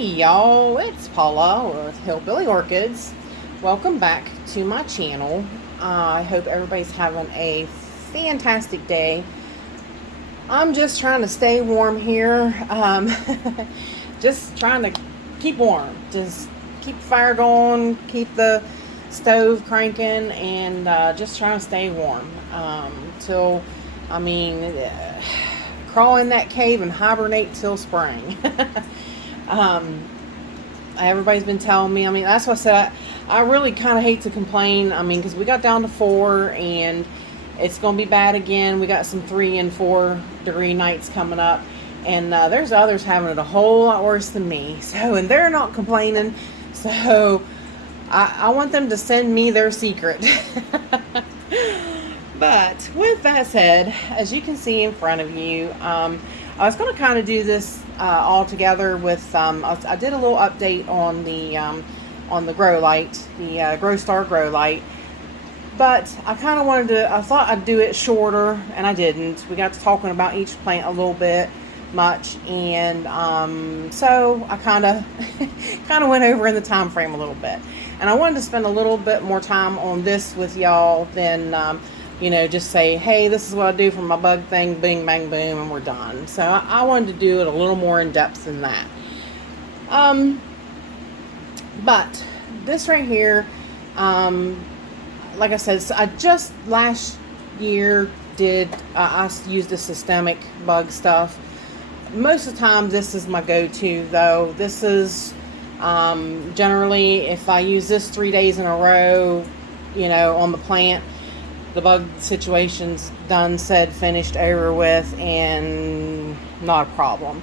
Hey y'all, it's Paula with Hillbilly Orchids. Welcome back to my channel. I hope everybody's having a fantastic day. I'm just trying to stay warm here. Just trying to keep warm. Just keep the fire going, keep the stove cranking, and just trying to stay warm. Till, crawl in that cave and hibernate till spring. Everybody's been telling me, that's what I said. I really kind of hate to complain. Because we got down to 4 and it's going to be bad again. We got some 3 and 4 degree nights coming up. And there's others having it a whole lot worse than me. So, and they're not complaining. So, I want them to send me their secret. But with that said, as you can see in front of you, I was going to kind of do this all together with, I did a little update on the grow light, the Grow Star grow light. But I kind of I thought I'd do it shorter, and I didn't. We got to talking about each plant a little bit much, and so I kind of went over in the time frame a little bit. And I wanted to spend a little bit more time on this with y'all than just say, hey, this is what I do for my bug thing, bing, bang, boom, and we're done. So I wanted to do it a little more in depth than that. But this right here, like I said, I just last year I used the systemic bug stuff. Most of the time, this is my go-to, though. This is generally, if I use this 3 days in a row, on the plant, the bug situation's done, said, finished, over with, and not a problem.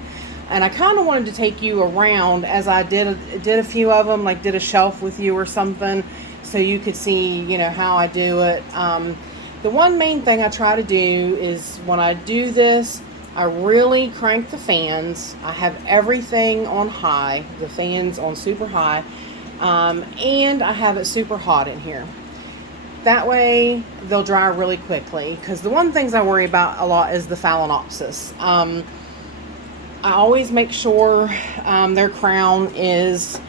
And I kind of wanted to take you around as I did a few of them, like did a shelf with you or something, so you could see, how I do it. The one main thing I try to do is when I do this, I really crank the fans. I have everything on high, the fans on super high, and I have it super hot in here. That way they'll dry really quickly, because the one things I worry about a lot is the Phalaenopsis. I always make sure their crown is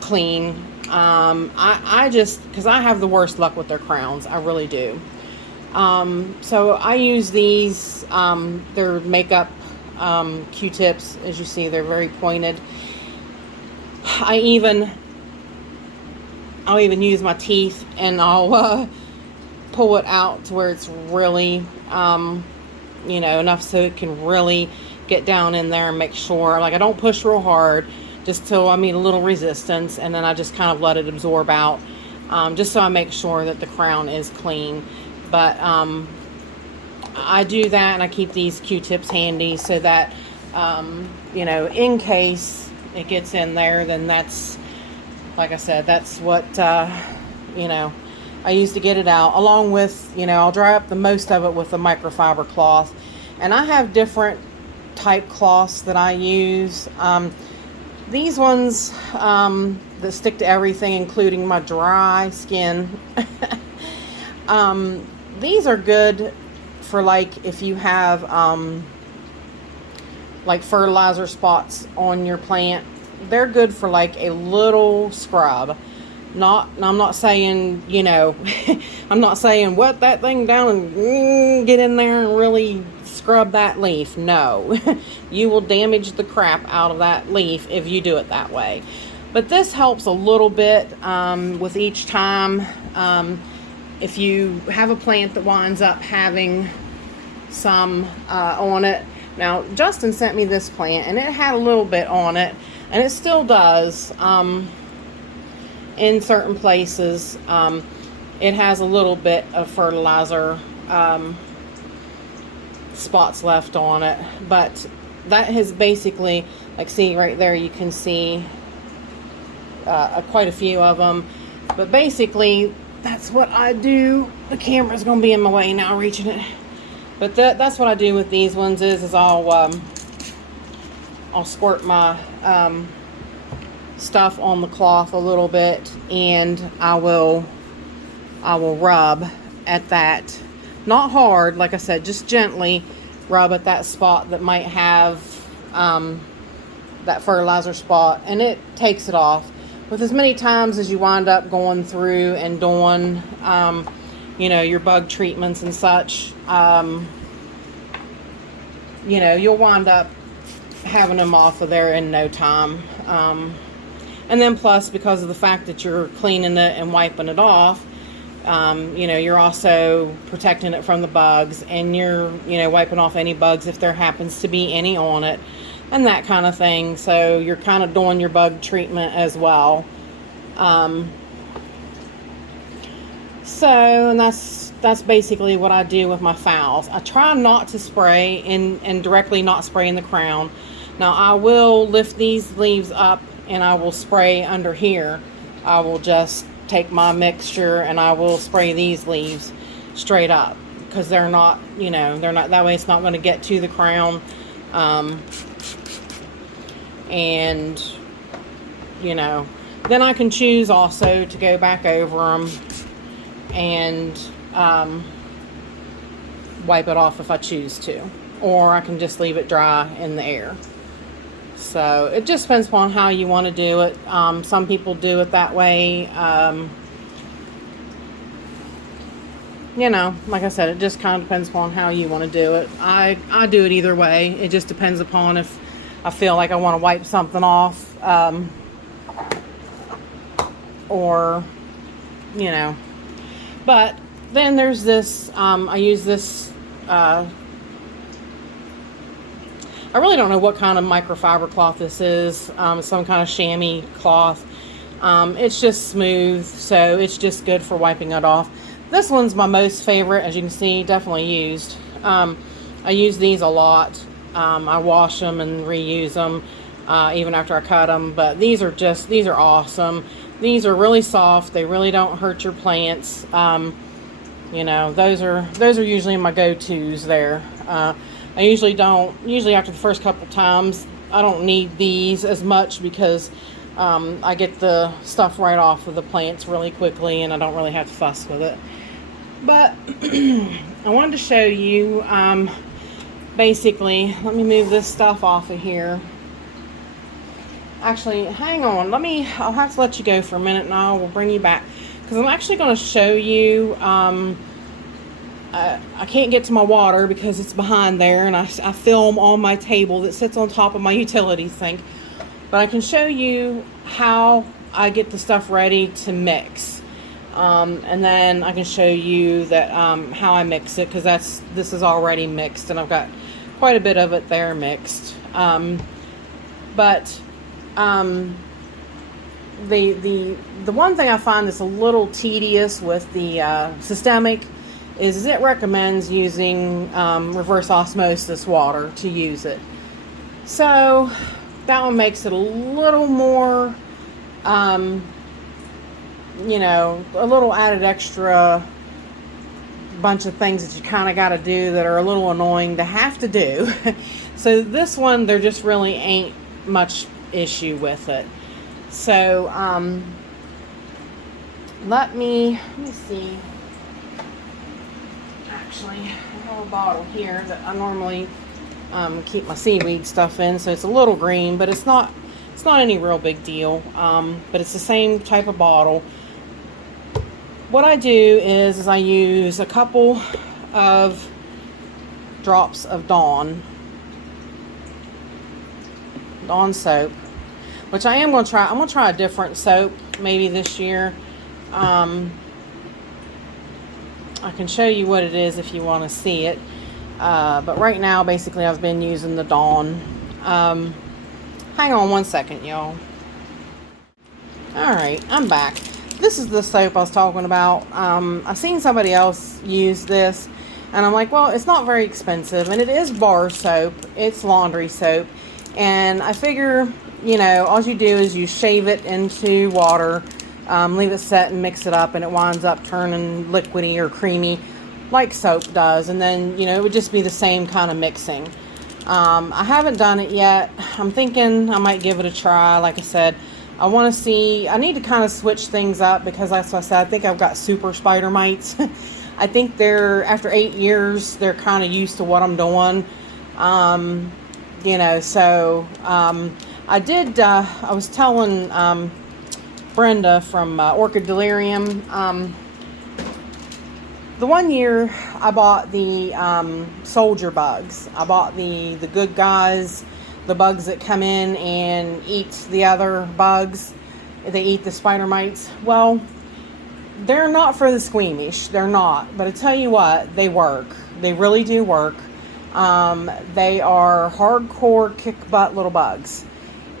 clean. I just, because I have the worst luck with their crowns, I really do. So I use these, they're makeup Q-tips. As you see, they're very pointed. I'll even use my teeth, and I'll pull it out to where it's really, enough so it can really get down in there and make sure, like, I don't push real hard, just till I meet a little resistance, and then I just kind of let it absorb out, just so I make sure that the crown is clean. But I do that, and I keep these Q-tips handy so that, in case it gets in there, then that's, like I said, that's what, I use to get it out. Along with, I'll dry up the most of it with a microfiber cloth. And I have different type cloths that I use. These ones that stick to everything, including my dry skin. These are good for, like, if you have, like, fertilizer spots on your plant. They're good for, like, a little scrub. I'm not saying, I'm not saying wet that thing down and get in there and really scrub that leaf. No. You will damage the crap out of that leaf if you do it that way. But this helps a little bit with each time. If you have a plant that winds up having some on it. Now, Justin sent me this plant, and it had a little bit on it, and it still does in certain places. It has a little bit of fertilizer spots left on it, but that has basically, like, see right there, you can see quite a few of them. But basically, that's what I do. The camera's gonna be in my way now, reaching it. But that's what I do with these ones is I'll squirt my stuff on the cloth a little bit, and I will rub at that. Not hard, like I said, just gently rub at that spot that might have that fertilizer spot, and it takes it off. With as many times as you wind up going through and doing, you know, your bug treatments and such, you know, you'll wind up having them off of there in no time. And then plus, because of the fact that you're cleaning it and wiping it off, you know, you're also protecting it from the bugs, and you're, you know, wiping off any bugs if there happens to be any on it, and that kind of thing. So you're kind of doing your bug treatment as well. And that's basically what I do with my phals. I try not to spray and directly not spray in the crown. Now I will lift these leaves up and I will spray under here. I will just take my mixture and I will spray these leaves straight up, because they're not, you know, they're not, that way it's not going to get to the crown. And you know, then I can choose also to go back over them and wipe it off if I choose to, or I can just leave it dry in the air. So it just depends upon how you want to do it. Some people do it that way. You know, like I said, it just kind of depends upon how you want to do it. I do it either way. It just depends upon if I feel like I want to wipe something off, or, you know. But then there's this, I use this, I really don't know what kind of microfiber cloth this is. Some kind of chamois cloth. It's just smooth, so it's just good for wiping it off. This one's my most favorite, as you can see, definitely used. I use these a lot. I wash them and reuse them, even after I cut them. But these are awesome. These are really soft. They really don't hurt your plants. You know, those are usually my go-tos there. I usually after the first couple times, I don't need these as much, because I get the stuff right off of the plants really quickly and I don't really have to fuss with it. But I wanted to show you, basically, let me move this stuff off of here. Actually, hang on, I'll have to let you go for a minute and I will bring you back, because I'm actually going to show you, I can't get to my water because it's behind there, and I film on my table that sits on top of my utility sink. But I can show you how I get the stuff ready to mix. And then I can show you that how I mix it, because this is already mixed and I've got quite a bit of it there mixed. But the one thing I find that's a little tedious with the systemic is it recommends using reverse osmosis water to use it. So that one makes it a little more, you know, a little added extra bunch of things that you kind of got to do that are a little annoying to have to do. So this one, there just really ain't much issue with it. So let me see. Actually, I have a bottle here that I normally keep my seaweed stuff in, so it's a little green, but it's not any real big deal. But it's the same type of bottle. What I do is I use a couple of drops of Dawn soap, which I am going to try. I'm going to try a different soap maybe this year. I can show you what it is if you want to see it. But right now, basically, I've been using the Dawn. Hang on one second, y'all. Alright, I'm back. This is the soap I was talking about. I've seen somebody else use this, and I'm like, well, it's not very expensive, and it is bar soap. It's laundry soap. And I figure, you know, all you do is you shave it into water, leave it set and mix it up, and it winds up turning liquidy or creamy like soap does. And then, you know, it would just be the same kind of mixing. I haven't done it yet. I'm thinking I might give it a try. Like I said, I want to see, I need to kind of switch things up, because like I said, I think I've got super spider mites. I think after 8 years, they're kind of used to what I'm doing. You know, so I was telling Brenda from Orchid Delirium, the one year I bought the soldier bugs. I bought the good guys, the bugs that come in and eat the other bugs. They eat the spider mites. Well, they're not for the squeamish. They're not. But I tell you what, they work. They really do work. They are hardcore kick butt little bugs.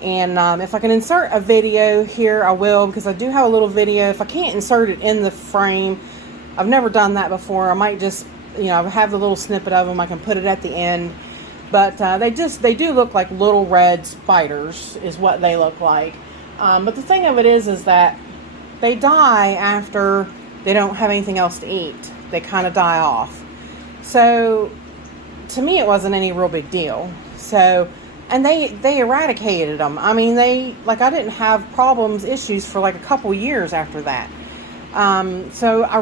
And if I can insert a video here, I will, because I do have a little video. If I can't insert it in the frame, I've never done that before. I might just, have the little snippet of them. I can put it at the end. But they do look like little red spiders is what they look like. But the thing of it is that they die after they don't have anything else to eat. They kind of die off. So to me, it wasn't any real big deal. So, and they eradicated them. I mean, I didn't have issues for like a couple years after that. So I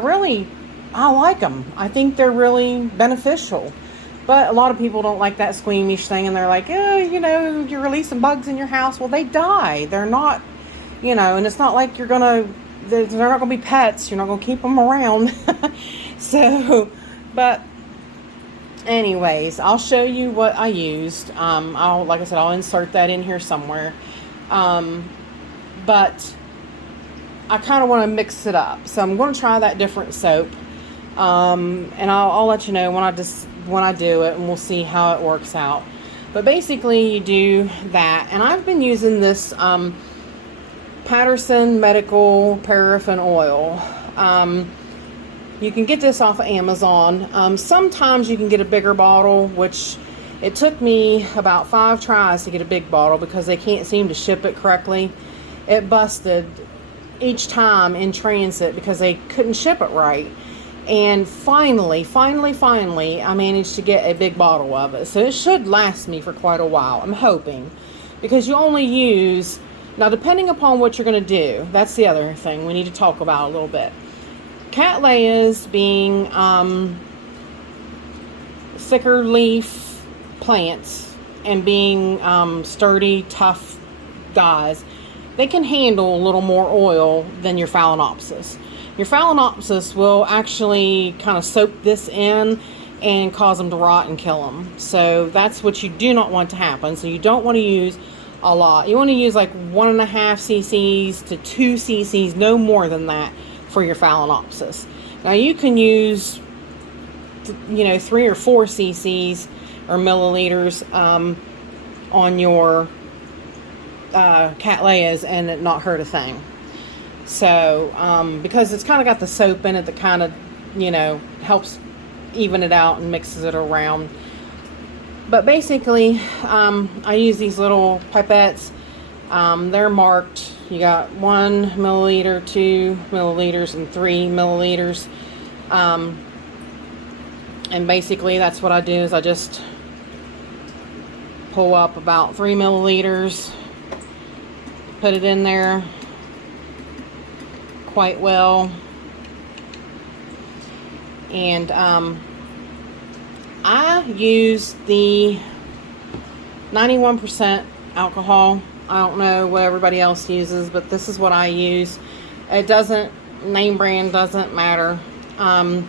like them. I think they're really beneficial. But a lot of people don't like that squeamish thing, and they're like, oh, you're releasing bugs in your house. Well, they die. They're not, and it's not like they're not going to be pets. You're not going to keep them around. So, but anyways, I'll show you what I used. Like I said, I'll insert that in here somewhere. But I kind of want to mix it up. So I'm going to try that different soap. And I'll let you know when I do it, and we'll see how it works out. But basically you do that, and I've been using this Patterson Medical Paraffin Oil. You can get this off of Amazon. Sometimes you can get a bigger bottle, which it took me about 5 tries to get a big bottle because they can't seem to ship it correctly. It busted each time in transit because they couldn't ship it right. And finally, I managed to get a big bottle of it. So it should last me for quite a while, I'm hoping. Because you only use, now depending upon what you're going to do, that's the other thing we need to talk about a little bit. Cattleyas being thicker leaf plants and being sturdy, tough guys, they can handle a little more oil than your Phalaenopsis. Your Phalaenopsis will actually kind of soak this in and cause them to rot and kill them. So that's what you do not want to happen. So you don't want to use a lot. You want to use like 1.5 cc's to 2 cc's, no more than that, for your Phalaenopsis. Now you can use 3 or 4 cc's or milliliters on your Cattleyas and it not hurt a thing. So because it's kind of got the soap in it that kind of helps even it out and mixes it around. But basically I use these little pipettes. They're marked. You got 1 milliliter, 2 milliliters, and 3 milliliters. And basically that's what I do, is I just pull up about 3 milliliters, put it in there quite well, and I use the 91% alcohol. I don't know what everybody else uses, but this is what I use. It doesn't, name brand doesn't matter. And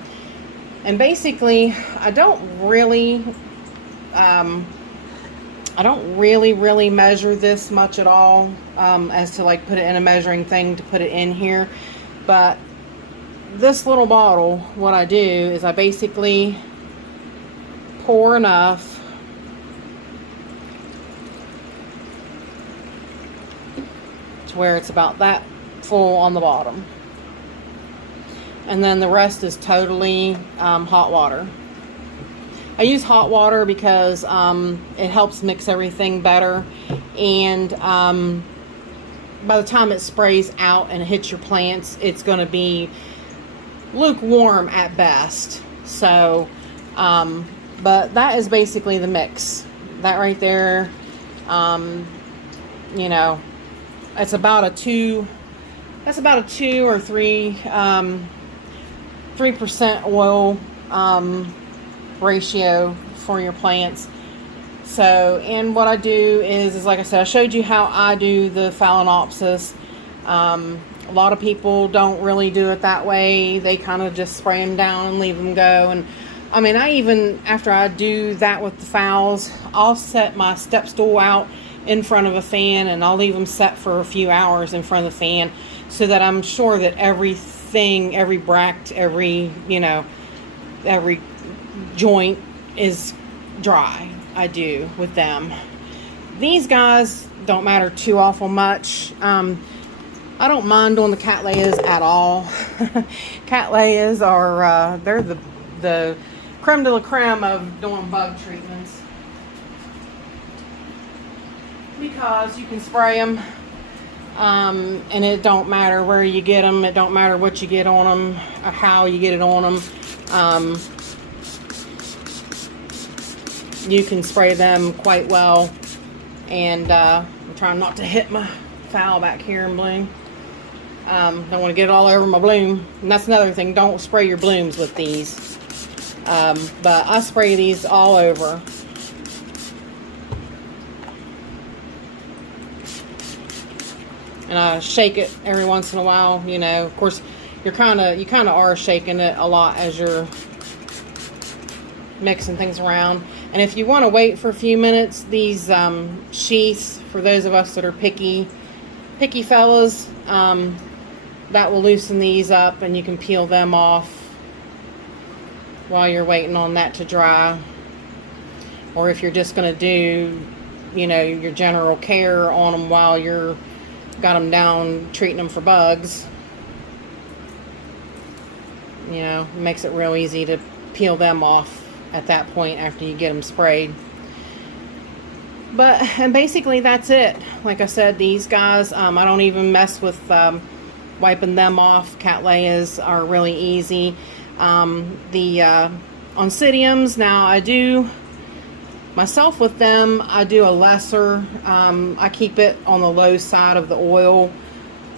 basically I don't really measure this much at all, as to like put it in a measuring thing to put it in here. But this little bottle, what I do is I basically pour enough to where it's about that full on the bottom. And then the rest is totally hot water. I use hot water because it helps mix everything better. And by the time it sprays out and hits your plants, it's going to be lukewarm at best. So, but that is basically the mix. That right there, it's about a 2, that's about a 2 or 3% oil ratio for your plants. So, and what I do is like I said, I showed you how I do the Phalaenopsis. A lot of people don't really do it that way. They kind of just spray them down and leave them go. And I mean, I even, after I do that with the phals, I'll set my step stool out in front of a fan, and I'll leave them set for a few hours in front of the fan, so that I'm sure that everything, every bract, every, you know, every joint is dry. I do with them. These guys don't matter too awful much. I don't mind doing the cattleyas at all. Cattleyas are, they're the creme de la creme of doing bug treatments, because you can spray them, and it don't matter where you get them. It don't matter what you get on them or how you get it on them. You can spray them quite well. And I'm trying not to hit my phal back here in bloom. Don't want to get it all over my bloom. And that's another thing, don't spray your blooms with these. But I spray these all over. And I shake it every once in a while, you know. Of course, you kind of are shaking it a lot as you're mixing things around. And if you want to wait for a few minutes, these sheaths, for those of us that are picky fellas, that will loosen these up, and you can peel them off while you're waiting on that to dry. Or if you're just going to do, you know, your general care on them while you're got them down treating them for bugs, you know, it makes it real easy to peel them off at that point after you get them sprayed. And basically that's it. Like I said, these guys, I don't even mess with wiping them off. Cattleyas are really easy. The Oncidiums, now I do myself with them, I do a lesser, I keep it on the low side of the oil,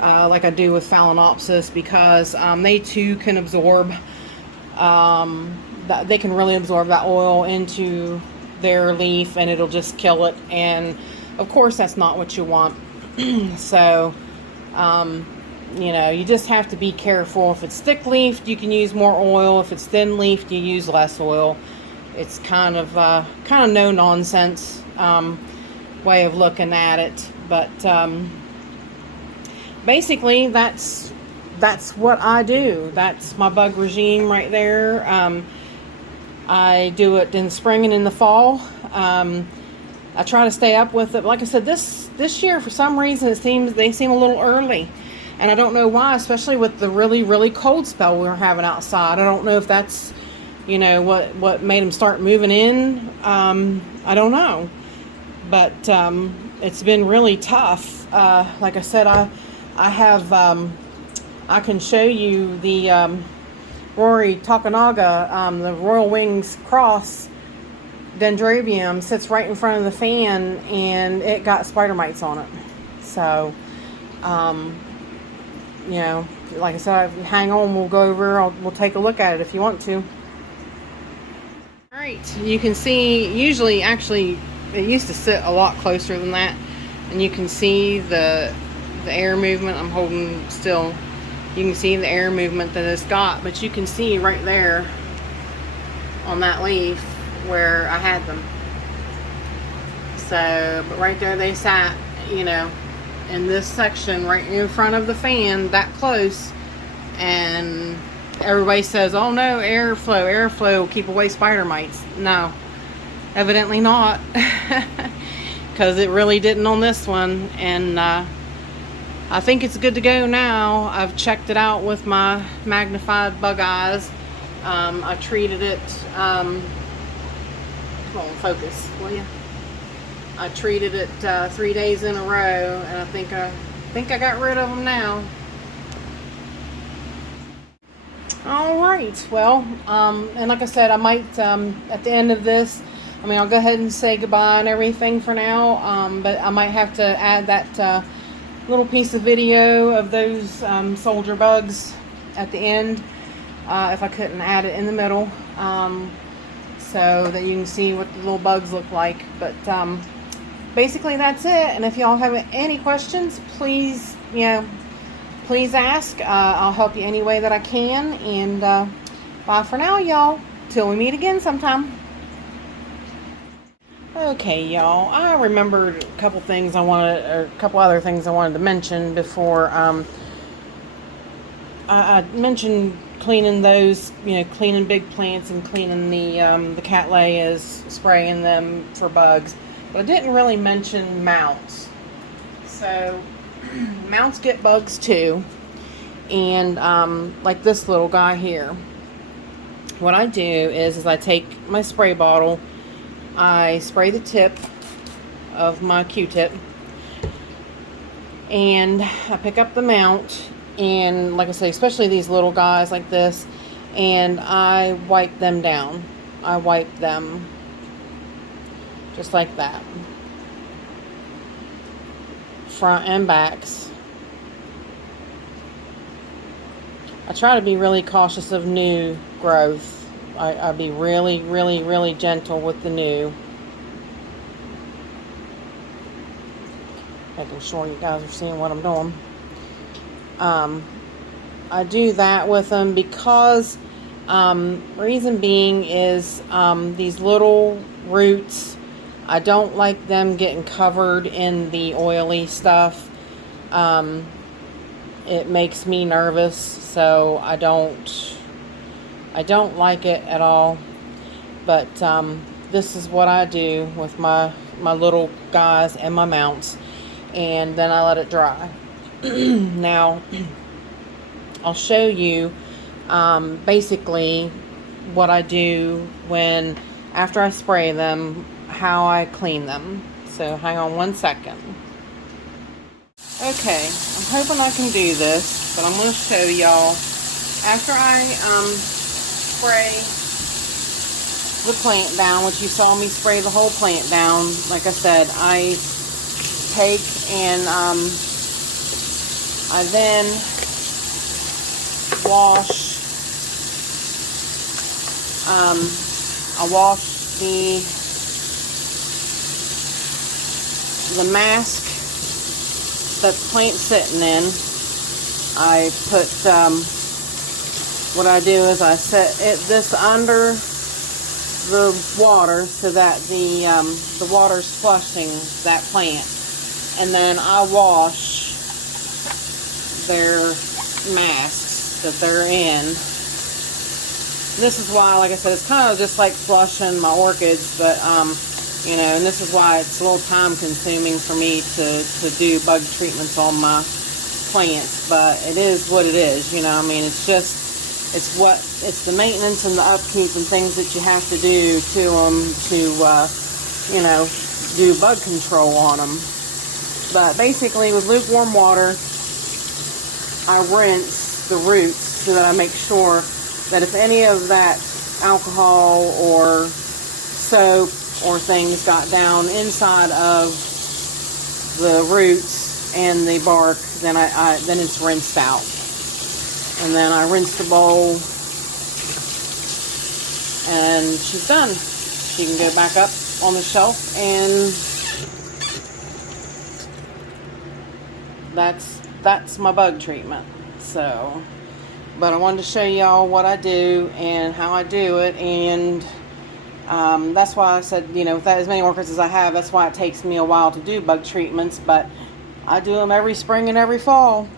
like I do with Phalaenopsis, because they too can absorb, they can really absorb that oil into their leaf, and it'll just kill it. And of course that's not what you want. So you know, you just have to be careful. If it's thick leafed, you can use more oil. If it's thin leafed, you use less oil. It's kind of no nonsense way of looking at it. But basically that's what I do. That's my bug regime right there. I do it in the spring and in the fall. I try to stay up with it. Like I said, this year for some reason they seem a little early, and I don't know why. Especially with the really cold spell we were having outside. I don't know if that's, you know, what made them start moving in. I don't know, but it's been really tough. Like I said, I have I can show you the Rory Takanaga, the Royal Wings Cross Dendrobium sits right in front of the fan, and it got spider mites on it. So, you know, like I said, hang on, we'll go over, we'll take a look at it if you want to. Alright, you can see, usually, actually, it used to sit a lot closer than that, and you can see the air movement. I'm holding still. You can see the air movement that it's got, but you can see right there on that leaf where I had them. So, but right there they sat, you know, in this section right in front of the fan, that close. And everybody says, oh no, airflow will keep away spider mites. No, evidently not. Because it really didn't on this one. And I think it's good to go now. I've checked it out with my magnified bug eyes. I treated it, come on, focus, will you? I treated it 3 days in a row, and I think I got rid of them now. All right, well, and like I said, I might, at the end of this, I mean, I'll go ahead and say goodbye and everything for now, but I might have to add that little piece of video of those soldier bugs at the end, if I couldn't add it in the middle. so that you can see what the little bugs look like. But basically that's it. And if y'all have any questions, please, please ask. I'll help you any way that I can. And bye for now, y'all. Till we meet again sometime. Okay, y'all. I remembered a couple other things I wanted to mention before. I mentioned cleaning those, cleaning big plants and cleaning the cattleyas, spraying them for bugs. But I didn't really mention mounts. So mounts get bugs too. And like this little guy here. What I do is I take my spray bottle, I spray the tip of my Q-tip, and I pick up the mount, and like I say, especially these little guys like this, and I wipe them down. I wipe them just like that, front and backs. I try to be really cautious of new growth. I'd be really, really, really gentle with the new. Making sure you guys are seeing what I'm doing. I do that with them because reason being is these little roots, I don't like them getting covered in the oily stuff. It makes me nervous, so I don't like it at all. But this is what I do with my little guys and my mounts, and then I let it dry. Now I'll show you basically what I do after I spray them, how I clean them. So hang on one second. Okay, I'm hoping I can do this, but I'm going to show y'all. After I spray the plant down, which you saw me spray the whole plant down, like I said, I take and I then wash. I wash the mask that the plant's sitting in. I put what I do is I set this under the water so that the water's flushing that plant, and then I wash their masks that they're in. This is why, like I said, it's kind of just like flushing my orchids, but and this is why it's a little time consuming for me to do bug treatments on my plants, but it is what it is. It's the maintenance and the upkeep and things that you have to do to them to do bug control on them. But basically, with lukewarm water, I rinse the roots so that I make sure that if any of that alcohol or soap or things got down inside of the roots and the bark, then then it's rinsed out. And then I rinse the bowl, and she's done. She can go back up on the shelf, and that's my bug treatment. So, but I wanted to show y'all what I do and how I do it, and that's why I said, with as many orchids as I have, that's why it takes me a while to do bug treatments, but I do them every spring and every fall.